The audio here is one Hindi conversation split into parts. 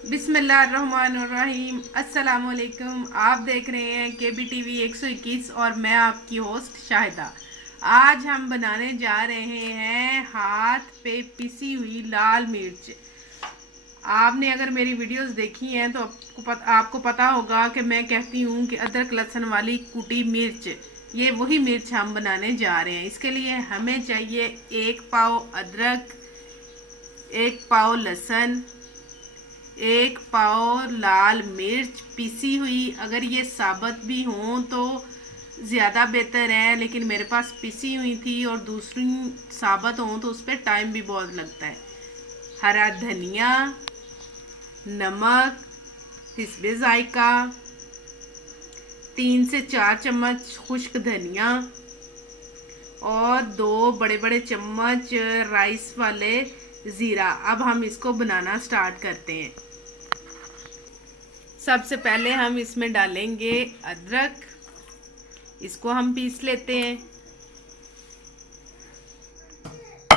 बिस्मिल्लाहिर्रहमानिर्रहीम। अस्सलामुअलैकुम। आप देख रहे हैं KBTV 121 और मैं आपकी होस्ट शाहिदा। आज हम बनाने जा रहे हैं हाथ पे पिसी हुई लाल मिर्च। आपने अगर मेरी वीडियोस देखी हैं तो आपको पता होगा कि मैं कहती हूँ कि अदरक लहसुन वाली कुटी मिर्च, ये वही मिर्च हम बनाने जा रहे हैं। इसके लिए हमें चाहिए 1 पाव अदरक, 1 पाव लहसुन, 1 पाव लाल मिर्च पिसी हुई। अगर ये साबुत भी हों तो ज़्यादा बेहतर है, लेकिन मेरे पास पिसी हुई थी और दूसरी साबुत हों तो उस पर टाइम भी बहुत लगता है। हरा धनिया, नमक, हिस्बे जायका, 3 से 4 चम्मच खुश्क धनिया और 2 बड़े-बड़े चम्मच राइस वाले ज़ीरा। अब हम इसको बनाना स्टार्ट करते हैं। सबसे पहले हम इसमें डालेंगे अदरक, इसको हम पीस लेते हैं।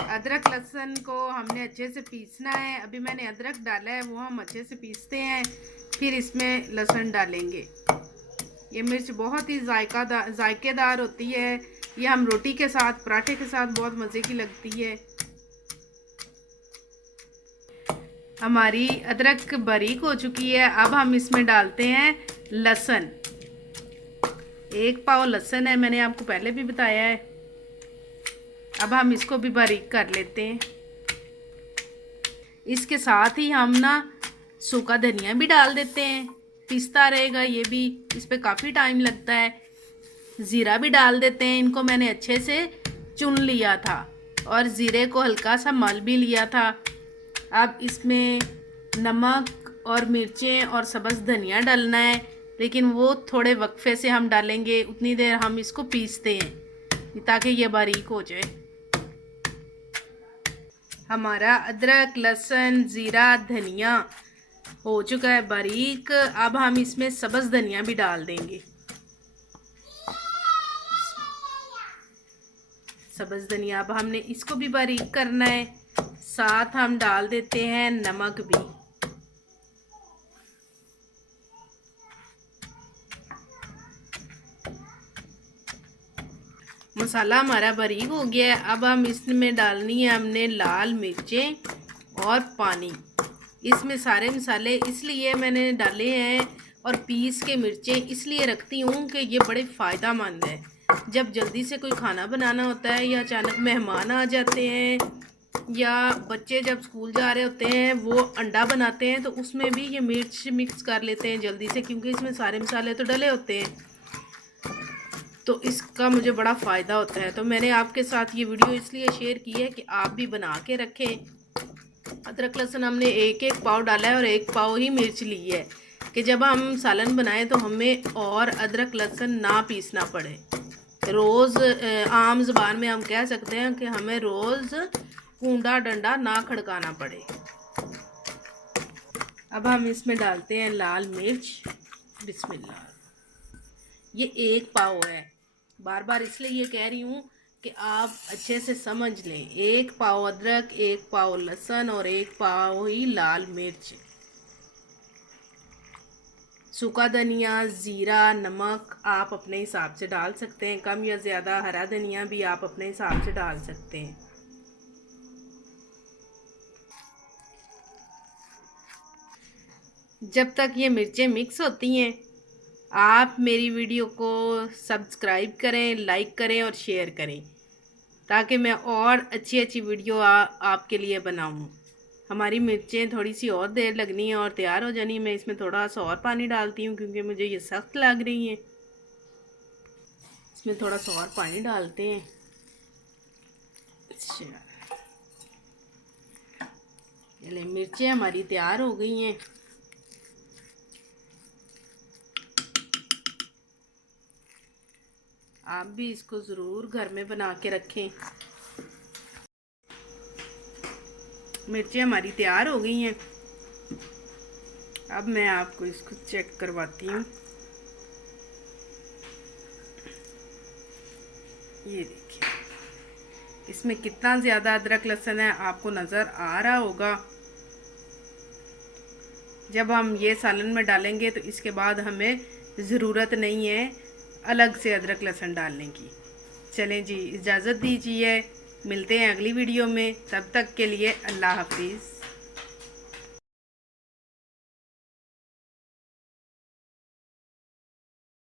अदरक लहसुन को हमने अच्छे से पीसना है। अभी मैंने अदरक डाला है, वो हम अच्छे से पीसते हैं, फिर इसमें लहसुन डालेंगे। ये मिर्च बहुत ही जायकेदार होती है। ये हम रोटी के साथ, पराठे के साथ बहुत मज़े की लगती है। हमारी अदरक बारीक हो चुकी है। अब हम इसमें डालते हैं लहसुन। 1 पाव लहसुन है, मैंने आपको पहले भी बताया है। अब हम इसको भी बारीक कर लेते हैं। इसके साथ ही हम ना सूखा धनिया भी डाल देते हैं, पिसता रहेगा ये भी, इस पे काफ़ी टाइम लगता है। ज़ीरा भी डाल देते हैं, इनको मैंने अच्छे से चुन लिया था और ज़ीरे को हल्का सा मल भी लिया था। अब इसमें नमक और मिर्चें और सब्ज़ धनिया डालना है, लेकिन वो थोड़े वक्फे से हम डालेंगे। उतनी देर हम इसको पीसते हैं ताकि ये बारीक हो जाए। हमारा अदरक, लहसुन, ज़ीरा, धनिया हो चुका है बारीक। अब हम इसमें सब्ज़ धनिया भी डाल देंगे। सब्ज़ धनिया अब हमने इसको भी बारीक करना है। साथ हम डाल देते हैं नमक भी। मसाला हमारा बारीक हो गया है। अब हम इसमें डालनी है हमने लाल मिर्चें और पानी। इसमें सारे मसाले इसलिए मैंने डाले हैं और पीस के मिर्चें इसलिए रखती हूँ कि ये बड़े फ़ायदेमंद है। जब जल्दी से कोई खाना बनाना होता है या अचानक मेहमान आ जाते हैं या बच्चे जब स्कूल जा रहे होते हैं, वो अंडा बनाते हैं तो उसमें भी ये मिर्च मिक्स कर लेते हैं जल्दी से, क्योंकि इसमें सारे मसाले तो डले होते हैं। तो इसका मुझे बड़ा फ़ायदा होता है, तो मैंने आपके साथ ये वीडियो इसलिए शेयर की है कि आप भी बना के रखें। अदरक लहसुन हमने 1-1 पाव डाला है और 1 पाव ही मिर्च ली है कि जब हम सालन बनाएं तो हमें और अदरक लहसुन ना पीसना पड़े। रोज़ आम ज़बान में हम कह सकते हैं कि हमें रोज़ कूंडा डंडा ना खड़काना पड़े। अब हम इसमें डालते हैं लाल मिर्च। बिस्मिल्लाह। ये 1 पाव है। बार बार इसलिए ये कह रही हूँ कि आप अच्छे से समझ लें। 1 पाव अदरक, 1 पाव लहसुन और 1 पाव ही लाल मिर्च। सूखा धनिया, ज़ीरा, नमक आप अपने हिसाब से डाल सकते हैं, कम या ज़्यादा। हरा धनिया भी आप अपने हिसाब से डाल सकते हैं। जब तक ये मिर्चें मिक्स होती हैं, आप मेरी वीडियो को सब्सक्राइब करें, लाइक करें और शेयर करें, ताकि मैं और अच्छी अच्छी वीडियो आपके लिए बनाऊं। हमारी मिर्चें थोड़ी सी और देर लगनी है और तैयार हो जानी है। मैं इसमें थोड़ा सा और पानी डालती हूँ क्योंकि मुझे ये सख्त लग रही हैं। इसमें थोड़ा सा और पानी डालते हैं। अच्छा, चलिए मिर्चें हमारी तैयार हो गई हैं। आप भी इसको ज़रूर घर में बना के रखें। मिर्चें हमारी तैयार हो गई हैं। अब मैं आपको इसको चेक करवाती हूँ। ये देखिए, इसमें कितना ज़्यादा अदरक लहसुन है, आपको नज़र आ रहा होगा। जब हम ये सालन में डालेंगे तो इसके बाद हमें ज़रूरत नहीं है अलग से अदरक लहसुन डालने की। चलें जी, इजाज़त दीजिए, मिलते हैं अगली वीडियो में, तब तक के लिए अल्लाह हाफिज़।